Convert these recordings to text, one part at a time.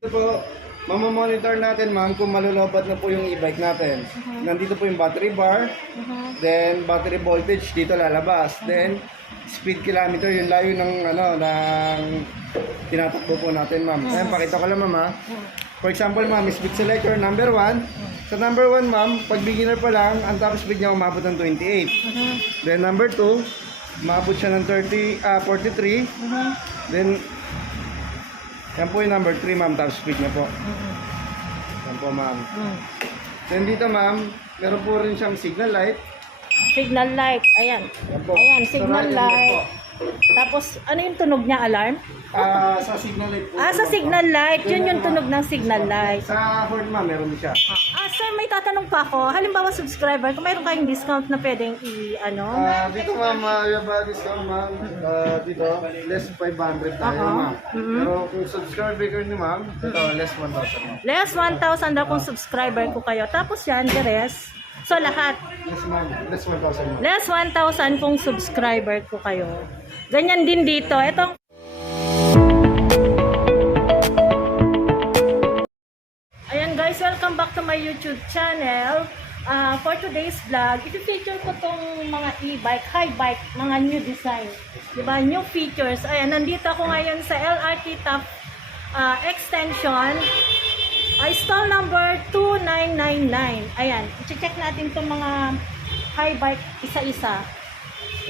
Ito po, mamamonitor natin ma'am kung malulobot na po yung e-bike natin. Nandito po yung battery bar, then battery voltage dito lalabas, then speed kilometer, yung layo ng ng tinatakbo po natin ma'am. Ayan, pakita ko lang ma'am ha. For example ma'am, speed selector number 1. Sa number 1 ma'am, pag beginner pa lang, ang top speed niya umabot ng 28. Then number 2, umabot siya ng 43. Then yan po yung number 3 ma'am, top speed niya po. Yan po ma'am. Then dito ma'am, meron po rin siyang signal light. Signal light. Ayan. Yan po. Ayan, signal Sa right and left light. po. Tapos, ano yung tunog niya? Alarm? Sa signal light po. Sa signal light. Yun yung tunog ng signal light. Sa horn ma'am, meron din siya. Sir, may tatanong pa ako. Halimbawa, subscriber, kung mayroon kayong discount na pwedeng Dito ma'am, yung discount ma'am, dito, less 500 tayo ma'am. Pero kung subscriber ko niyo ma'am, ito, less 1,000 ma'am. Less 1,000 daw kung subscriber ko kayo. Tapos yan, the rest. So, lahat. Yes ma'am, less 1,000 ma'am. Less 1,000 kung subscriber ko kayo. Ganyan din dito. Ito. Ayan guys, welcome back to my YouTube channel. For today's vlog, i-feature ko tong mga e-bike, high bike, mga new design. Diba? New features. Ayan, nandito ako ngayon sa LRT Top Extension. Stall number 2999. Ayan, i-check natin itong mga high bike isa-isa.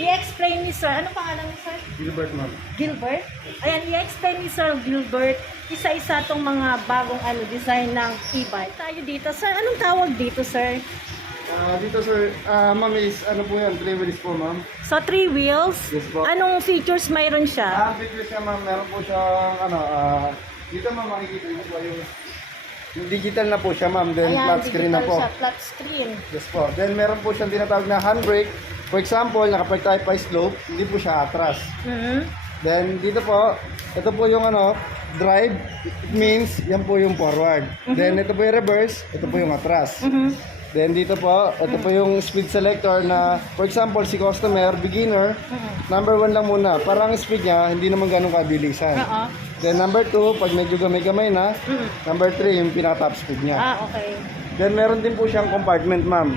I-explain ni Sir, anong pangalan ni Sir? Gilbert ma'am. Gilbert? Ayan, i-explain ni Sir Gilbert isa-isa itong mga bagong design ng e-bike. Tayo dito, Sir, anong tawag dito, Sir? Dito sir, ma'am is ano po yan, 3 wheels po ma'am. So, 3 wheels? Yes po. Anong features mayroon siya? Features siya ma'am, meron po siyang dito ma'am makikita niyo po yung digital na po siya ma'am, then Ayan, flat screen na digital po. siya, flat screen. Yes po. Then meron po siyang tinatawag na handbrake. For example, nakapag tayo pa slope, hindi po siya atras. Then dito po, ito po yung drive, it means yan po yung forward. Then ito po yung reverse, ito po yung atras. Then dito po, ito po yung speed selector na, for example, si customer, beginner, number 1 lang muna. Parang speed niya, hindi naman ganun kabilisan. Then number 2, pag medyo gamay-gamay na, number 3, yung pinaka-top speed niya. Okay. Then meron din po siyang compartment ma'am.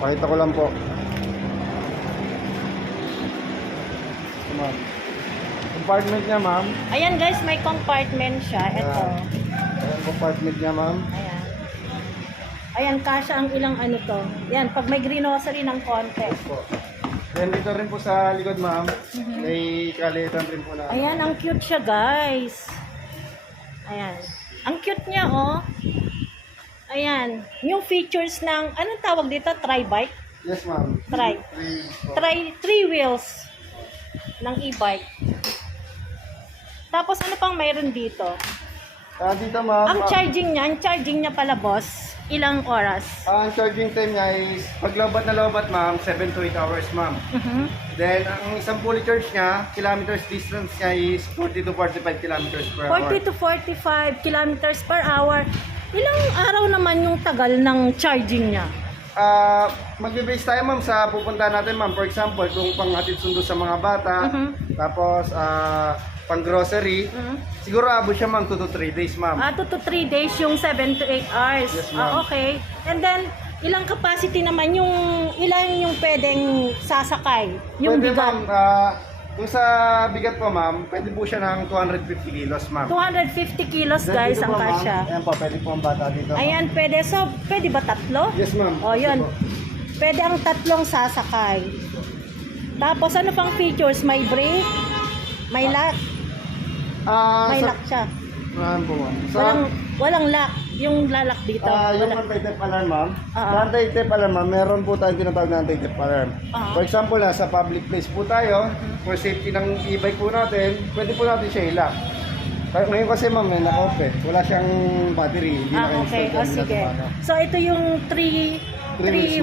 Pakita ko lang po. Ma'am. Compartment niya ma'am. Ayan guys, may compartment siya. Ito. Ayan compartment niya ma'am. Ayan. Ayan, kasha ang ilang to. Yan, pag may grocery ng konti. Po. Then dito rin po sa likod ma'am, may kalitan rin po na. Ayan, ang cute siya guys. Ayan. Ang cute niya oh. Ayan. Yung features ng, anong tawag dito? Tri-bike? Yes ma'am. Three wheels ng e-bike. Tapos ano pang mayroon dito? Dito ma'am. Ang charging niya pala boss, ilang oras? Ang charging time niya is, pag lobat na lobat ma'am, 7 to 8 hours ma'am. Then, ang isang fully charge niya, kilometers distance niya is 40 to 45 kilometers per hour. 40 to 45 kilometers per hour. Ilang araw naman yung tagal ng charging niya? Magbe-base tayo ma'am sa pupunta natin ma'am. For example, kung panghatid sundo sa mga bata, tapos pang grocery, siguro abot siya ma'am 2 to 3 days ma'am. 2 to 3 days yung 7 to 8 hours. Yes, ma'am. Okay. And then, ilang capacity naman ilan yung pwedeng sasakay? Yung Pwede bigat? ma'am, kung sa bigat po ma'am, pwede po siya ng 250 kilos ma'am. 250 kilos Then guys dito ang po, ma'am, kasya. ayan po, pwede po ang bata dito ma'am. Ayan, pwede. So, pwede ba tatlo? Yes ma'am. O, yun. Pwede ang tatlong sasakay. Tapos, ano pang features? May brake? May lock? May lock siya. Ano po ma'am? Walang lock. Yung lalak dito. Yung anti-theft alarm ma'am. Sa anti-theft alarm ma'am, meron po tayong tinatawag na anti-theft alarm. For example, sa public place po tayo, for safety ng e-bike po natin, pwede po natin siya i-lock. Ngayon kasi ma'am, naka-off eh. Wala siyang battery. Hindi Okay. O, sige. So, ito yung three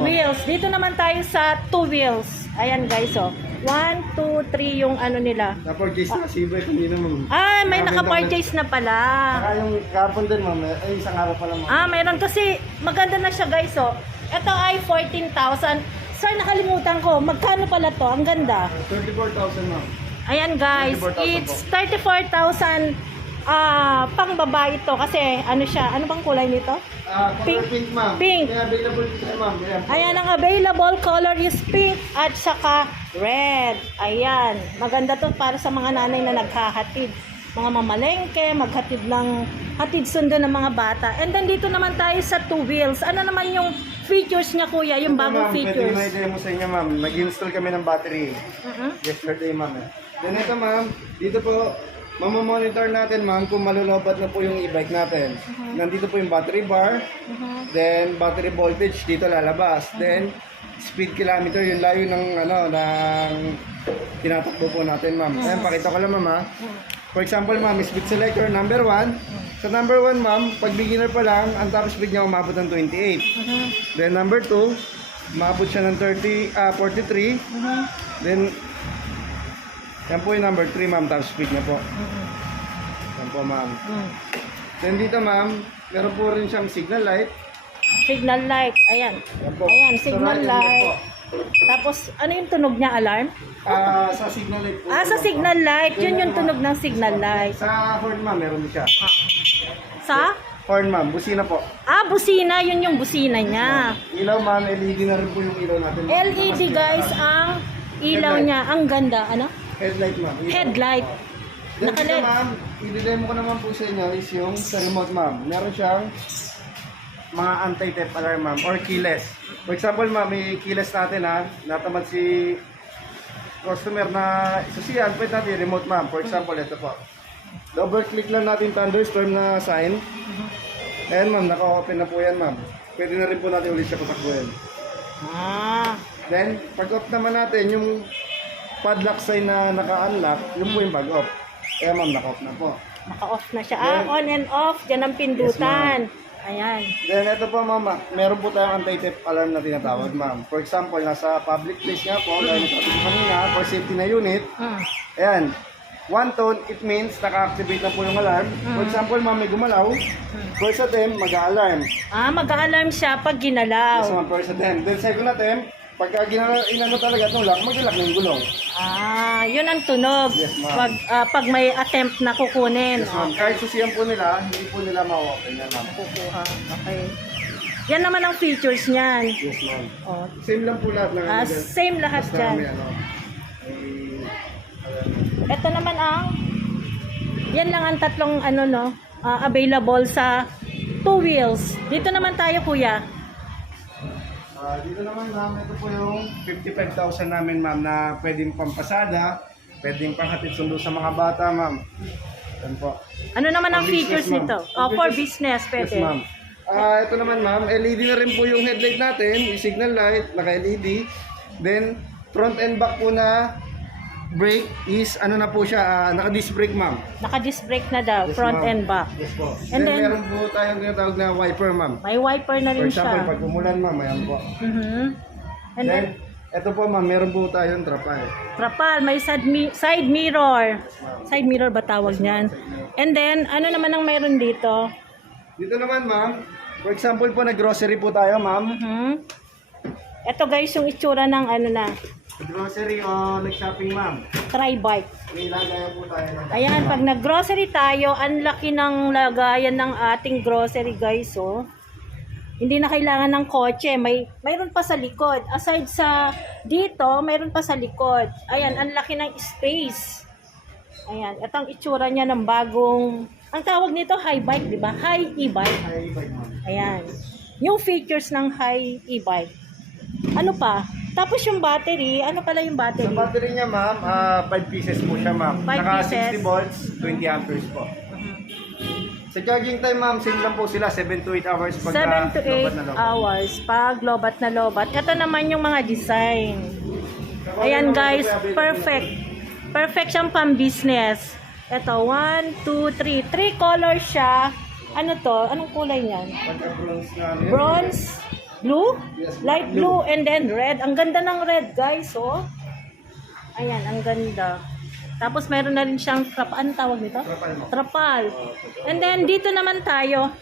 wheels. Dito naman tayo sa 2 wheels. Ayan guys, oh. 1, 2, 3 yung nila. Na-purchase na si e-bike, hindi naman. May naka-purchase na pala. Saka yung carbon din ma'am, isang araw pa lang ma'am. Mayroon kasi maganda na siya guys, oh. Ito ay 14,000. Sir, nakalimutan ko. Magkano pala to? Ang ganda. 34,000 ma'am. Ayan guys, 34,000 it's 34,000 pang babae ito kasi ano siya, ano bang kulay nito? Color pink, ma'am. Pink. May available dito, ma'am. Ayan. Ayan, ang available color is pink at saka red. Ayan, maganda to para sa mga nanay na naghahatid. Mga mamalengke, maghatid ng hatid sundo ng mga bata. And then dito naman tayo sa two wheels. Ano naman yung features niya kuya, yung bagong Ma'am, pwede features? ko na i-demo sa inyo, ma'am. Nag-install kami ng battery. Yesterday, ma'am. Then ito, ma'am. Dito po, mamamonitor natin, ma'am, kung malulobat na po yung e-bike natin. Nandito po yung battery bar. Then, battery voltage dito lalabas. Then, speed kilometer, yung layo ng, ng tinatakbo po natin, ma'am. Ayan, pakita ko lang, ma'am, ha. For example, ma'am, speed selector, number 1. Sa number 1, ma'am, pag beginner pa lang, ang top speed niya umabot ng 28. Then, number 2, umabot siya ng 43. Then, yan po yung number 3, ma'am, top speed niya po. Yan po, ma'am. Then, dito, ma'am, meron po rin siyang signal light. Signal light, ayan. Yan po. Ayan, signal Sa right and left light. po. Tapos, ano yung tunog niya, alarm? Sa signal light po. Sa signal light, yun yung tunog ng signal light. Sa horn, ma'am, meron din siya. Sa? Horn, ma'am, busina po. Busina, yun yung busina niya. Ilaw, ma'am, LED na rin po yung ilaw natin. LED guys, ang ilaw Headlight. niya. Ang ganda, ano? Headlight, ma'am. Ilaw. Headlight. Then dito, Naka-LED. ma'am, i-demo ko naman po sa inyo is yung sa remote, ma'am. Meron siyang mga anti-theft alarm, ma'am, or keyless. For example, ma'am, may keyless natin, ha. Natamad si customer na isusiyan, pwede natin remote, ma'am. For example, ito po. Double-click lang natin thunderstorm na sign. Ayan, ma'am, naka-open na po yan, ma'am. Pwede na rin po natin ulit siya patakbuhin. Then, pag-off naman natin, yung padlock sign na naka-unlock, yun po yung pag-off. Kaya, ma'am, naka-off na po. Naka-off na siya. Then, On and off. Diyan ang pindutan. Ayan. Then, ito po, ma'am, meron po tayong anti-theft alarm na tinatawag, ma'am. For example, nasa public place nga po, dahil sabi ko kanina, for safety na unit, ayan, one tone, it means naka-activate na po yung alarm. For example, ma'am, may gumalaw, first attempt, mag-a-alarm. Mag-a-alarm siya pag ginalaw. Yes, ma'am, first attempt. Then, second attempt, pagka inano talaga itong lock, mag-lock na yung gulong. Yun ang tunog. Yes, ma'am. Pag may attempt na kukunin. Yes, ma'am. Kahit susiyan po nila, hindi po nila ma-open yan, ma'am. Kukuha. Okay. Yan naman ang features niyan. Yes, ma'am. Oh. Same lang po lahat ng ano dyan. Same lahat Basta dyan. may ano, Ito naman yan lang ang tatlong available sa two wheels. Dito naman tayo kuya. dito naman, ma'am, ito po yung 55,000 namin, ma'am, na pwedeng pampasada, pwedeng panghatid sundo sa mga bata, ma'am. Yan po. Ano naman ang For business, features ma'am. nito? For For business. business, pwede. Yes, ma'am. Ito naman, ma'am, LED na rin po yung headlight natin, yung signal light, naka-LED. Then, front and back po na brake is, na po siya, naka-disc brake, ma'am. Naka-disc brake na daw, Yes, front ma'am. and back. Yes po. And then, then- meron po tayong tinatawag na wiper, ma'am. May wiper na For rin example, siya. pag umulan, ma'am, ayan po. And then, Ito po, ma'am, meron po tayong trapal. trapal, may side mirror. Side mirror ba tawag niyan? And then, ano naman ang meron dito? Dito naman, ma'am, for example po, nag-grocery po tayo, ma'am. Ito guys, yung itsura ng Nag-grocery o nag-shopping, ma'am. tri-bike. May lagayan po tayo. Ayan, pag nag-grocery tayo, ang laki ng lagayan ng ating grocery guys, oh. Hindi na kailangan ng kotse. Mayroon pa sa likod. Aside sa dito, mayroon pa sa likod. Ayan, ang laki ng space. Ayan, ito ang itsura niya ng bagong, ang tawag nito high bike, di ba? High e-bike. Ay, bike, ma'am. Ayan. Yung features ng high e-bike. Ano pa? Tapos yung battery, ano pala yung battery? Sa battery niya, ma'am, 5 pieces po siya, ma'am. 5 Naka pieces. 60 volts, 20 amperes po. Sa charging time, ma'am, same lang po sila, 7 to 8 hours pag 7 to 8 lobat na lobat. hours pag lobat na lobat. Ito naman yung mga design. Ayan guys, perfect. Perfect siyang pang-business. Ito, 1, 2, 3. 3 colors siya. Ano to? Anong kulay niyan? Pagka-bronze na ano yun. Bronze, blue, Yes, light blue, and then red. Ang ganda ng red guys, oh. Ayan, ang ganda. Tapos meron na rin siyang anong tawag nito? Trapal mo. Trapal. And then dito naman tayo.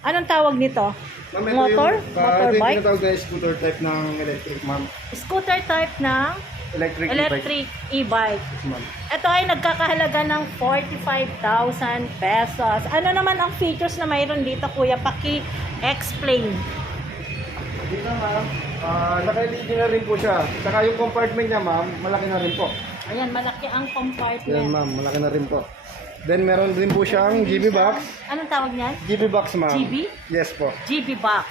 Anong tawag nito? Ma'am, ito Motor? Ito yung Motorbike? tinatawag na scooter type ng electric, ma'am. Scooter type na electric e-bike. Electric e-bike. Yes, ma'am. Ito ay nagkakahalaga ng 45,000 pesos. Ano naman ang features na mayroon dito, kuya? Paki-explain. Dito, ma'am, naka-LED na rin po siya. Saka yung compartment niya, ma'am, malaki na rin po. Ayan, malaki ang Yan, compartment. ma'am, malaki na rin po. Then, meron din po siyang GB box. Anong tawag niyan? GB box, ma'am. GB? Yes po. GB box.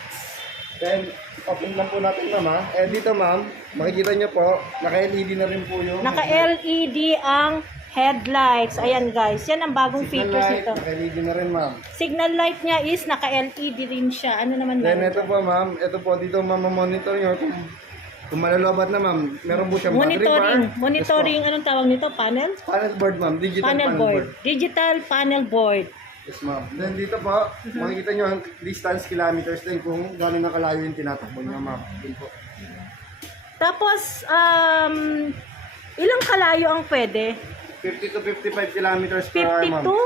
Then, open lang po natin, ma'am, ha. Eh, dito, ma'am, makikita niyo po, naka-LED na rin po yung... Naka-LED ang headlights. Ayan guys, yan ang bagong Signal features light, nito. naka-LED na rin, ma'am. Signal light niya is naka-LED rin siya. Ano naman Then, meron ito dyan? po, ma'am, ito po, dito, ma'am, monitor niyo kung malalobat na, ma'am, meron po siyang battery bar. Monitoring, anong tawag nito? Panel? Panel board, ma'am, digital Panel board. Digital panel board. Yes, ma'am. Then dito po, makikita nyo ang distance kilometers din kung gaano na kalayo yung tinatakbo niya, ma'am. Dito po. Tapos, ilang kalayo ang pwede? 50 to 55 kilometers per hour, 50 ma'am. to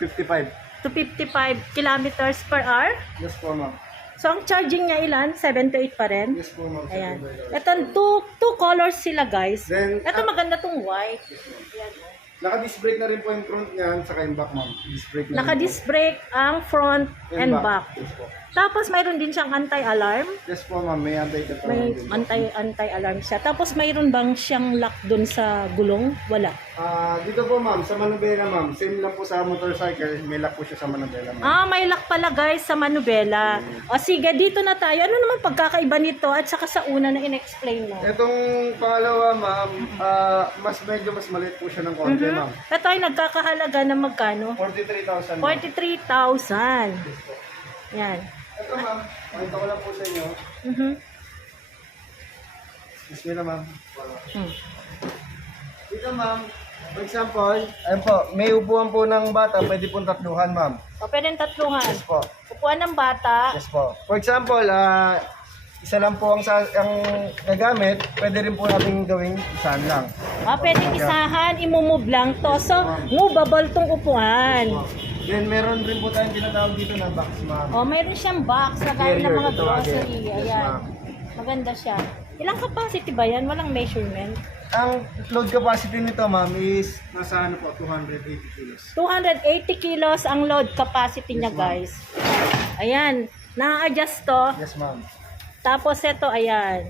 55. 55 kilometers per hour? Yes po, ma'am. So, ang charging niya ilan? 7 to 8 pa rin? Yes po, ma'am. Ayan. Ito, two colors sila, guys. Then, Ito maganda tong white. Ayan. naka-disc brake na rin po yung front niyan, saka yung back, ma'am. Disc brake na rin Naka-disc brake ang front po. and back. Yes po. Tapos, mayroon din siyang anti-alarm. Yes po, ma'am. May anti-cut May din. anti-alarm siya. Tapos, mayroon bang siyang lock dun sa gulong? Wala. Dito po, ma'am, sa manubela, ma'am. Same lang po sa motorcycle. May lock po siya sa manubela, ma'am. May lock pala guys sa manubela. O sige, dito na tayo. Ano naman pagkakaiba nito at saka sa una na in-explain mo? Itong pangalawa, ma'am, medyo mas maliit po siya ng konti, ma'am. Ito ay nagkakahalaga ng magkano? 43,000, ma'am. 43,000. Yes po. Yan. Ito, ma'am. Pakita ko lang po sa inyo. Mhm. Bismillah, ma'am. Hmm. Dito, ma'am. For example, ayun po, may upuan po ng bata, pwede pong tatluhan, ma'am. O, pwedeng tatluhan. Yes po. Upuan ng bata. Yes po. For example, isa lang po ang gagamit, pwede rin po natin gawing isahan lang. Pwedeng isahan, imumove lang to. So, movable tong upuan. Then, meron rin po tayong tinatawag dito na box, ma'am. O, mayroon siyang box na gaya ng Carrier, mga ito lagi. grocery. Yes, Ayan. ma'am. Maganda siya. Ilang capacity ba yan? Walang measurement. Ang load capacity nito, ma'am, is nasa 280 kilos. 280 kilos ang load capacity niya, Yes, ma'am. guys. Ayan. Na-adjust to. Yes, ma'am. Tapos ito, ayan.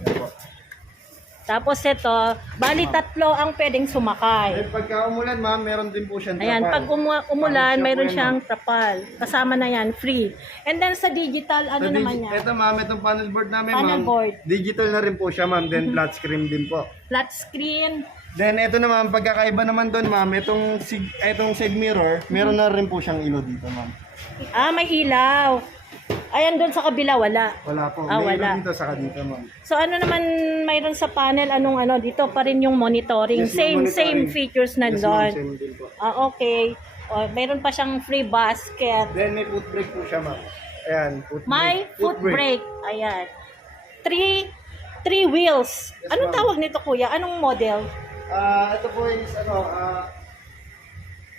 Tapos ito, bali tatlo ang pwedeng sumakay. Then, pagka umulan, ma'am, meron din po siyang Ayan, trapal. pag umulan, Bakit siya mayroon po yan, siyang ma'am? trapal. Kasama na yan, free. And then sa digital, ano naman yan? Ito, ma'am, itong panel board namin, Panel ma'am. board. Digital na rin po siya, ma'am. Then, flat screen din po. Flat screen. Then, ito naman, pagkakaiba naman doon, ma'am, itong side mirror, meron na rin po siyang ilaw dito, ma'am. May ilaw. Ayan, doon sa kabila, wala. Wala po. Ah, May wala. ilaw dito, saka dito, ma'am. So ano naman mayroon sa panel, anong ano, dito pa rin yung monitoring. Yes, Same monitoring. same features Yes, ma'am, nandun. same din po. Okay. Mayroon pa siyang free basket. Then, may foot brake po siya, ma'am. Ayan, May foot brake. Ayan. Three wheels. Yes, Anong ma'am. tawag nito, kuya? Anong model? Ito po is,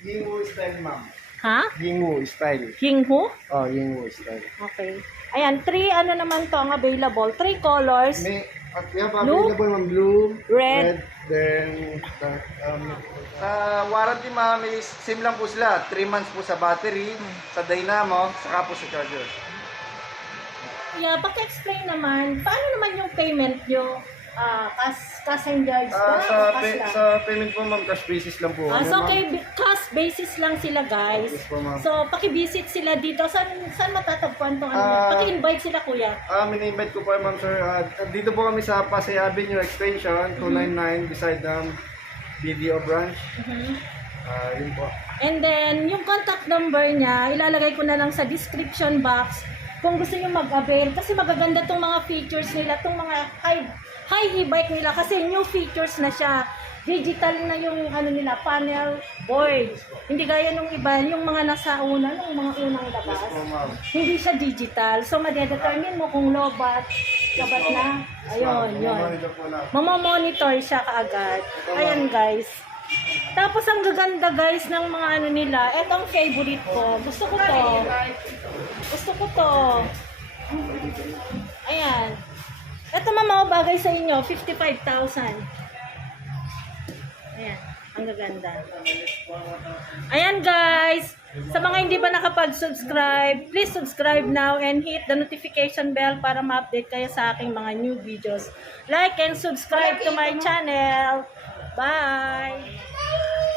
Yingwu style, ma'am. Ha? Yingwu style. Yinghu? Oh, Yingwu style. Okay. Ayan, ano naman to ang available? 3 colors. May, yeah, Blue? available, ma'am. Blue, Red. then, sa warranty, ma'am, is same lang po sila. 3 months po sa battery, sa dynamo, saka po sa charger. Yeah, paki-explain naman, paano naman yung payment nyo? Cash and charge ba? Cash lang? Sa payment po, ma'am, cash basis lang po. So, Ma'am. cash basis lang sila, guys. Yes po, ma'am. So, paki-visit sila dito. Saan matatagpuan tong ano? Paki-invite sila, kuya. Mini-invite ko po, ma'am, sir. Dito po kami sa Pasay Avenue Extension, 299, beside BDO branch. Yun po. And then, yung contact number niya, ilalagay ko na lang sa description box kung gusto niyo mag-avail. Kasi magaganda tong mga features nila, tong mga high e-bike nila kasi new features na siya. Digital na yung ano nila, panel board. Hindi gaya nung iba, yung mga nasa una, nung mga unang labas. Yes po, ma'am. Hindi siya digital. So, madedetermine mo kung lobat na. Ayun, yun. Monitor po na. Mamamonitor siya kaagad. Ayan, guys. Tapos, ang gaganda, guys, ng mga ano nila. Ito ang favorite ko. Gusto ko to. Gusto ko to. Ayan. Ito, mama, bagay sa inyo. 55,000. Ayan, ang gaganda. Ayan guys, sa mga hindi pa nakapag-subscribe, please subscribe now and hit the notification bell para ma-update kayo sa aking mga new videos. Like and subscribe to my channel. Bye!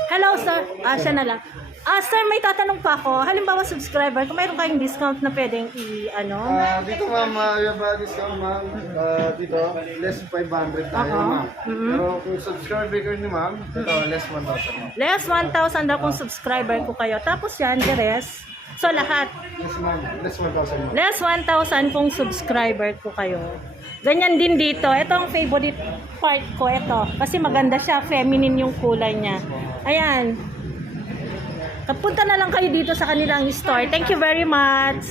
Hello sir, siya na lang. Sir, may tatanong pa ako. Halimbawa subscriber, kung mayroon kayong discount na pwedeng Dito ma'am, yung ba discount ma'am, dito, less 500 tayo ma'am. Pero kung subscriber ko niyo ma'am, ito, less 1,000 ma'am. less 1,000 daw kung subscriber ko kayo. Tapos yan, the rest. So lahat. Yes ma'am, less 1,000 ma'am. Less 1,000 kung subscriber ko kayo. Ganyan din dito. Ito ang favorite part ko. Ito. Kasi maganda siya. Feminine yung kulay niya. Ayan. Kapunta na lang kayo dito sa kanilang store. Thank you very much.